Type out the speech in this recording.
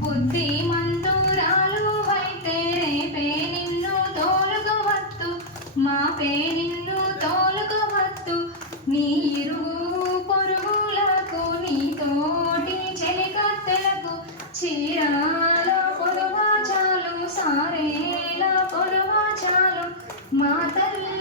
బుద్ధిమంతురాలు అయితే రేపే నిన్ను తోలుకోవద్దు, మాపే నిన్ను తోలుకోవద్దు. నీ ఇరుగు పొరుగులకు, నీ తోటి చెలికత్తెలకు చీరాల పొడవా చాలు, సారేల పొడవా చాలు. మా తల్లి